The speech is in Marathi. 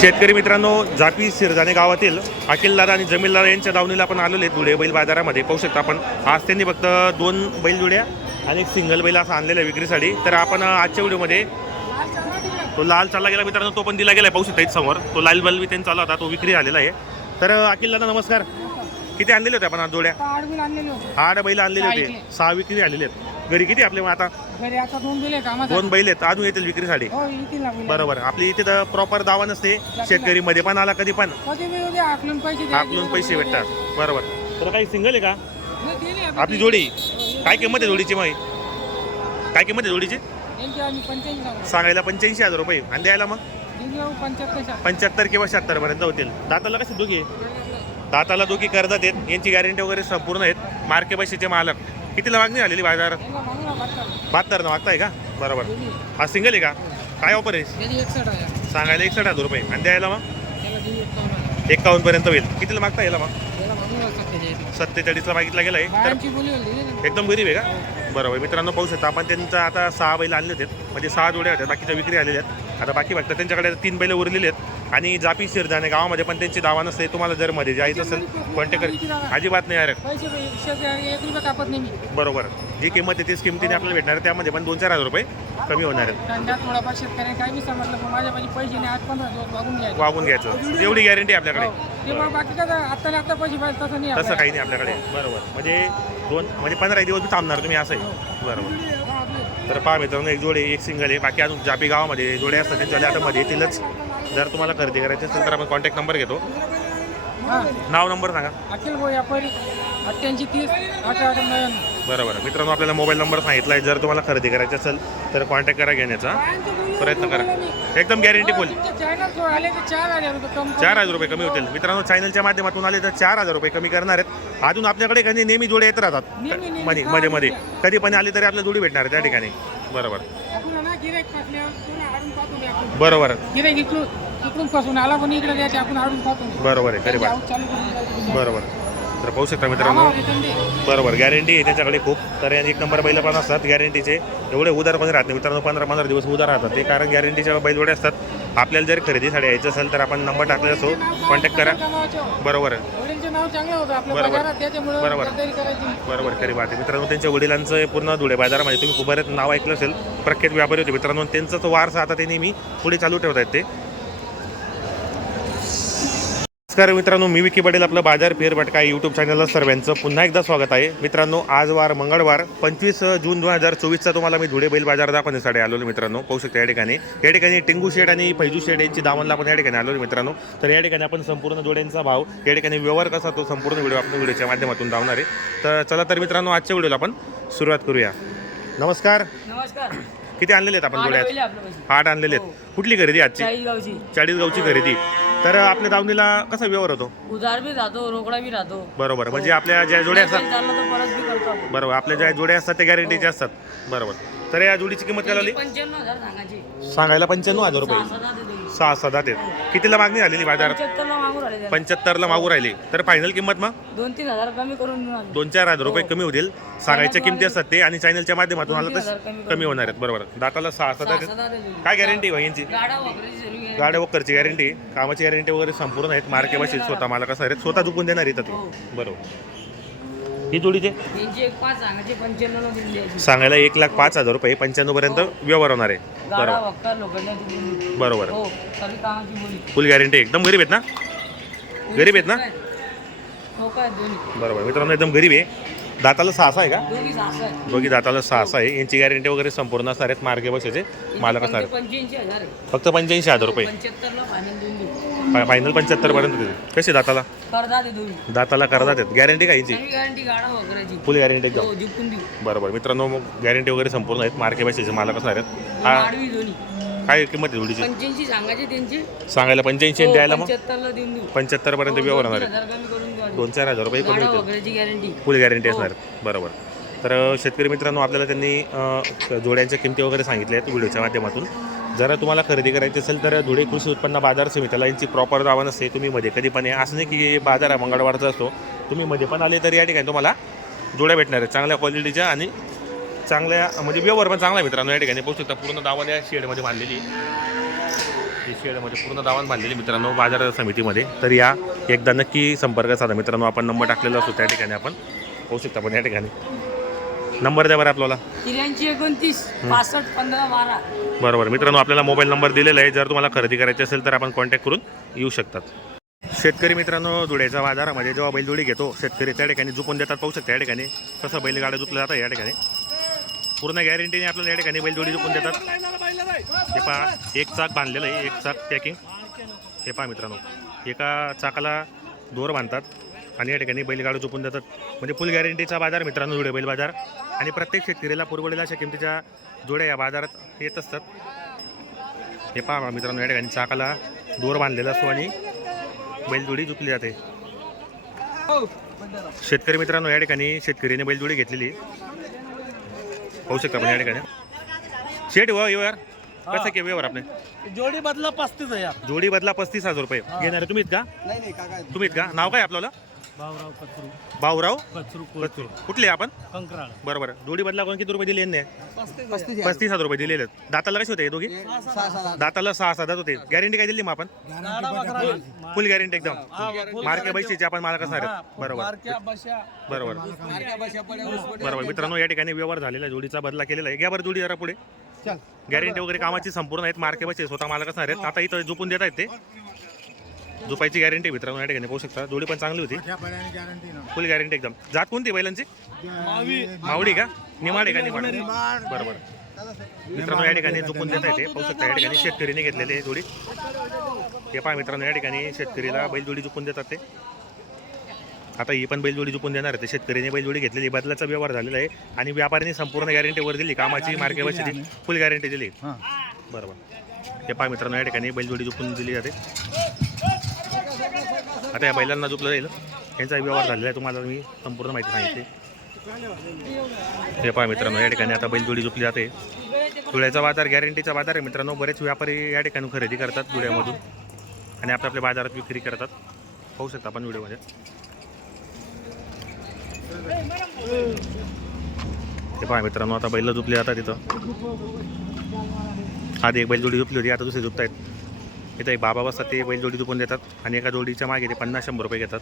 शेतकरी मित्रांनो जापी सिरजाणे गावातील अखिल दादा आणि जमील दादा यांच्या दावणीला आपण आलेले धुळे बैल बाजारामध्ये. पाहू शकता आपण आज त्यांनी फक्त दोन बैल जुड्या आणि एक सिंगल बैल असं आणलेलं आहे विक्रीसाठी. तर आपण आजच्या व्हिडिओमध्ये तो लाल चालला गेला मित्रांनो तो पण दिला गेला पाहू शकता समोर. तो लाल बल्ब त्यांनी चालला होता तो विक्री आलेला आहे. तर अं, अखिल दादा नमस्कार. किती आणलेले होते आपण आज जोड्या? आठ बैल आणलेले होते. सहा विक्री आलेले आहेत. घरी किती आपले मग आता? घरी आता दोन दिले कामात दोन बैल आहेत अजून येतील विक्रीसाठी? हो येतील ना बैल. बरोबर. आपली इथे तर प्रॉपर दावा नसते शेतकरी मध्ये पण आला कधी पण. कधी बी उद्या आकलून पैसे द्यायचे. आपलून पैसे भेटतात. बरोबर. तर काही सिंगल आहे का? नाही, दिले आपण. आपली जोडी. हो, काय किंमत आहे जोडीची मग काय किंमत आहे जोडीची? यांची आम्ही पंच्याऐंशी सांगू. सांगायला पंच्याऐंशी हजार रुपये. आणि द्यायला मग? दिली पंच्याहत्तर किंवा शहात्तर पर्यंत होतील. दाताला कसे दोघी? दाताला. दोघी कर्जात आहेत यांची गॅरंटी वगैरे संपूर्ण आहेत. मार्के पैशाचे मालक. कितीला मागणी आलेली बाजारात ना बहात्तर. ना मागताय का? बरोबर. हा सिंगल आहे का? काय ऑफर आहे? सांगायला एकसठ हजार रुपये. आणि द्यायला मग? त्याला एकावन्न पर्यंत होईल. कितीला मागता यायला मग? सत्तेचाळीसला मागितला गेला आहे. एकदम गरीब आहे का? बरोबर. मित्रांनो पाहू शकता आपण त्यांचा आता सहा बैल आणले होते म्हणजे सहा जोड्या होत्या. बाकीच्या विक्री आलेल्या आहेत. आता बाकी वाटतं त्यांच्याकडे तीन बैल उरलेले आहेत. आणि जापी शिरजाणे गावामध्ये पण त्यांची दावा नसते तुम्हाला जर मध्ये जायचं असेल कॉन्टॅक्ट कर अजिबात नाही मी. बरोबर. जी किंमत आहे तीच किमतीने आपल्याला भेटणार आहे. त्यामध्ये पण दोन चार हजार रुपये कमी होणार आहेत. वागून घ्यायचे. एवढी गॅरंटी आपल्याकडे. हो. तसं. काही नाही आपल्याकडे. बरोबर. म्हणजे दोन म्हणजे पंधरा दिवस थांबणार तुम्ही असं आहे. बरोबर. तर पहा मित्रांनो एक जोडे एक सिंगल आहे. बाकी अजून जापी गावामध्ये जोडे असतात त्यांच्या आता मध्ये येतीलच. जर तुम्हाला खरेदी करायची असेल तर आपण कॉन्टॅक्ट नंबर घेतो. हा. नाव नंबर सांगा. अखिल व्यापारी अठ्ठ्याऐंशी तीस बरोबर. मित्रांनो आपल्याला मोबाईल नंबर सांगितला आहे जर तुम्हाला खरेदी करायची असेल तर कॉन्टॅक्ट करा घेण्याचा प्रयत्न करा. एकदम गॅरंटी फुल चार हजार रुपये कम होतील. मित्रांनो चॅनलच्या माध्यमातून आले तर चार हजार रुपये कमी करणार आहेत. अजून आपल्याकडे कधी नेहमी जोडे येत राहतात. मध्ये मध्ये मध्ये. कधी पण आले तरी आपल्या जोडी भेटणार आहे त्या ठिकाणी. बरोबर. बरोबर. इकडून फसून आला पण इकडे हाडून पाहतो बरोबर आहे चालू करून जायचं. बरोबर तर पाहू शकता मित्रांनो. बरोबर गॅरंटी आहे त्याच्याकडे खूप. तर याने एक नंबर बैल पण असतात गॅरंटीचे एवढे उदार पण राहत नाही. मित्रांनो पंधरा पंधरा दिवस उदार राहतात. ते कारण गॅरंटीच्या बैलवडे असतात. आपल्याला जर खरेदीसाठी यायचं असेल तर आपण नंबर टाकलेला असो कॉन्टॅक्ट करा. बरोबर आहे. वडीलचं नाव चांगलं होतं. आपल्या बरोबर. बाजारात त्याच्यामुळे बरोबर. करायची. बरोबर खरी बात आहे. मित्रांनो त्यांच्या वडिलांचं पूर्ण धुळे बाजारामध्ये तुम्ही खूप बरेच नाव ऐकलं असेल. प्रख्यात व्यापारी होते. मित्रांनो त्यांचा तो वारसा आता ते नेहमी पुढे चालू ठेवत आहेत ते. नमस्कार मित्रांनो मी विकी पटेल आपलं बाजार फेर भटका यूट्यूब चॅनलला सर्वांचं पुन्हा एकदा स्वागत आहे. मित्रांनो आज वार मंगळवार पंचवीस जून दोन हजार चोवीसचा तुम्हाला मी धुळे बैल बाजार दाखवण्यासाठी आलो मित्रांनो. पाहू शकता या ठिकाणी. या ठिकाणी टिंगू शेड आणि फैजू शेड यांची दामनला आपण या ठिकाणी आलो मित्रांनो. तर या ठिकाणी आपण संपूर्ण जोड्यांचा भाव या ठिकाणी व्यवहार कसा तो संपूर्ण व्हिडिओ आपण व्हिडिओच्या माध्यमातून धावणार आहे. तर चला तर मित्रांनो आजच्या व्हिडिओला आपण सुरुवात करूया. नमस्कार. नमस्कार. किती आणलेले आहेत आपण जोड्या आठ आणलेले आहेत. कुठली खरेदी आजची? चाळीस गावची खरेदी. तर आपल्या दावणीला कसा व्यवहार होतो? उधार बी राहतो रोकडा बी राहतो. बरोबर म्हणजे आपल्या ज्या जोड्या असतात चाललं तर परत बी करतो आपण. बरोबर आपल्या ज्या जोड्या असतात त्या गॅरंटीच्या असतात. बरोबर. तर या जोडीची किंमत काय लावली? पंच्याण्णव हजार सांगायची. सांगायला पंच्याण्णव हजार रुपये. सहा सात देतो. सहा सात आहेत कितीला मागणी झालेली बाजारात पंच्याहत्तरला मागून राहिले त्याला. पंच्याहत्तरला मागू राहिली. तर फायनल किंमत मग? दोन तीन हजार कमी करून देऊ आम्ही. दोन चार हजार रुपये कमी होतील. सांगायच्या किमती असतात ते आणि चॅनलच्या माध्यमातून आलं तर कमी होणार आहेत. बरोबर. दाताला सहा सात सहा देतो. काय गॅरंटी आहे यांची? गाडा. गाड्या वगैरेची गॅरंटी कामाची गॅरंटी वगैरे संपूर्ण आहेत. मार्के बशी स्वतः मला कसं आहे स्वतः दुखून देणार इथं हो. बरोबर. ही जोडीचे? सांगायला एक लाख पाच हजार रुपये पंच्याण्णव पर्यंत व्यवहार होणार आहे. बरोबर. बरोबर. हो फुल गॅरंटी एकदम गरीब आहेत ना? गरीब आहेत ना? हो बरोबर. मित्रांनो एकदम गरीब आहे. दाताला सहासा आहे का? आहेत दोघी दाताला सहासा आहे. यांची गॅरंटी वगैरे संपूर्ण असणार आहेत. मार्गे बसायचे. मालक असणार आहेत. पंच्याऐंशी हजार आहे. फक्त पंच्याऐंशी हजार रुपये. पंच्याहत्तरला फायनल देऊन देऊ. फा- फायनल पंच्याहत्तर पर्यंत देतील. कसे दाताला? कर्जा दे दोन्ही. दाताला करतात आहेत गॅरंटी काय यांची? सगळी गॅरंटी गाडा वगैरेची. फुल गॅरंटी एकदम. हो जिंकून देऊ. बरोबर. मित्रांनो गॅरंटी वगैरे संपूर्ण आहेत. मार्के बसायचे. मालक असणार आहेत. हा. आडवी दोन्ही. काय किंमत आहे जोडीची पंच्याऐंशी सांगायचे त्यांचे. सांगायला पंच्याऐंशी आणि द्यायला मग? पंच्याहत्तरला देऊन देऊ. पंच्याहत्तर पर्यंत व्यवहार होणार आधी. दोन चार हजार रुपये कमी होतील गॅरंटी फुल गॅरंटी असणार. बरोबर. तर शेतकरी मित्रांनो आपल्याला त्यांनी अ, जोड्यांच्या किमती वगैरे सांगितल्या आहेत व्हिडिओच्या माध्यमातून. जर तुम्हाला खरेदी करायची असेल तर धुळे कृषी उत्पन्न बाजार समितीला यांची प्रॉपर दावा नसते तुम्ही मध्ये कधी पण या. असं नाही की बाजार आहे मंगळवारचा असतो. तुम्ही मध्ये पण आले तर या ठिकाणी तुम्हाला जोड्या भेटणार आहेत. चांगल्या क्वालिटीच्या आणि चांगल्या म्हणजे व्यवहार पण चांगला मित्रांनो या ठिकाणी. पोहोचू शकता पूर्ण दावा या शेडमध्ये बांधलेली. ही शेडमध्ये पूर्ण दावण बांधलेली मित्रांनो बाजार समितीमध्ये. तर या एकदा नक्की संपर्क साधा. मित्रांनो आपण नंबर टाकलेला असतो त्या ठिकाणी आपण. पाहू शकता आपण या ठिकाणी. नंबर द्या बरं आपल्याला. त्र्याऐंशी एकोणतीस पासष्ट पंधरा बारा. बरोबर. मित्रांनो आपल्याला मोबाईल नंबर दिलेला आहे. जर तुम्हाला खरेदी करायची असेल तर आपण कॉन्टॅक्ट करून येऊ शकतात. शेतकरी मित्रांनो धुळ्याच्या बाजारामध्ये जेव्हा बैलजोडी घेतो शेतकरी त्या ठिकाणी झुपून देतात. पाहू शकता या ठिकाणी कसं बैलगाड्या झुपल्या जातात या ठिकाणी. पूर्ण गॅरंटीने आपल्याला या ठिकाणी बैलजोडी झुपून देतात. हे पहा एक चाक बांधलेलं आहे एक चाक पॅकिंग हे पहा मित्रांनो एका चाकाला दोर बांधतात आणि या ठिकाणी बैलगाडी झोपून देतात. म्हणजे फुल गॅरंटीचा बाजार मित्रांनो जुडे बैल बाजार. आणि प्रत्येक शेतकरीला पुरवलेल्या अशा किमतीच्या जोड्या या बाजारात येत असतात. हे पहा मित्रांनो या ठिकाणी चाकाला दोर बांधलेला असतो आणि बैलजोडी झुपली जाते. शेतकरी मित्रांनो या ठिकाणी शेतकरीने बैलजोडी घेतलेली पाहू शकता आपण या ठिकाणी. शेट हो येऊ यार. कसं के व्यवहार आपले जोडी बदला पस्तीस हजार जोडी बदला पस्तीस हजार रुपये. घेणार आहे तुम्हीत का? नाही नाही काका. तुम्हीत का? नाव काय आपल्याला भाऊराव कचरू भाऊराव कचरू कचूर कुठले आपण? कंकराळ. बरोबर. जोडी बदला कोण? किती रुपये दिले यांनी? पस्तीस हजार. रुपये दिलेले आहेत. दाताला कसे होते हे दोघी? दाताला सहा सहा दात होते. गॅरंटी काय दिली मग आपण? फुल गॅरंटी एकदम. मार्के बैशीचे आपण मालक असणार आहेत. बरोबर. बरोबर. बरोबर. मित्रांनो या ठिकाणी व्यवहार झालेला आहे. जोडीचा बदला केलेला आहे. घ्या बरं जोडी जरा पुढे. गॅरंटी वगैरे कामाची संपूर्ण आहेत. मार्के बसचे स्वतः मालक असणार आहेत. आता इथं झोपून देत आहेत ते. झोपायची गॅरंटी मित्रांनो या ठिकाणी पाहू शकता. जोडी पण चांगली होती. फुल गॅरंटी एकदम. जात कोणती बैलांची? मावडी का? निमाड आहे का निमाड? बरोबर. मित्रांनो या ठिकाणी झोपून देत आहे ते पाहू शकता. या ठिकाणी शेतकरीने घेतलेले जोडी. हे पहा मित्रांनो या ठिकाणी शेतकरीला बैलजोडी झुपून देतात ते. आता ही पण बैलजोडी झुपून देणार आहे. ते शेतकरीने बैलजोडी घेतलेली. बदलाचा व्यवहार झालेला आहे. आणि व्यापाऱ्यांनी संपूर्ण गॅरंटीवर दिली. कामाची बसली फुल गॅरंटी दिली. बरोबर. हे पहा मित्रांनो या ठिकाणी बैलजोडी झुपून दिली जाते. आता या बैलांना झुकलं जाईल. यांचा व्यवहार झालेला आहे तुम्हाला मी संपूर्ण माहिती सांगितली. हे पहा मित्रांनो या ठिकाणी आता बैलजोडी झोपली जाते. धुळ्याचा बाजार गॅरंटीचा बाजार आहे मित्रांनो. बरेच व्यापारी या ठिकाणी खरेदी करतात धुळ्यामधून. आणि आपल्या आपल्या बाजारात विक्री करतात. पाहू शकता आपण व्हिडिओमध्ये. ते पहा मित्रांनो आता बैल झोपली जातात तिथं आधी एक बैलजोडी झोपली होती आता दुसरी झोपतायत इथं एक बाबा बसतात ते बैलजोडी दुपून देतात आणि एका जोडीच्या मागे ते पन्नास शंभर रुपये घेतात.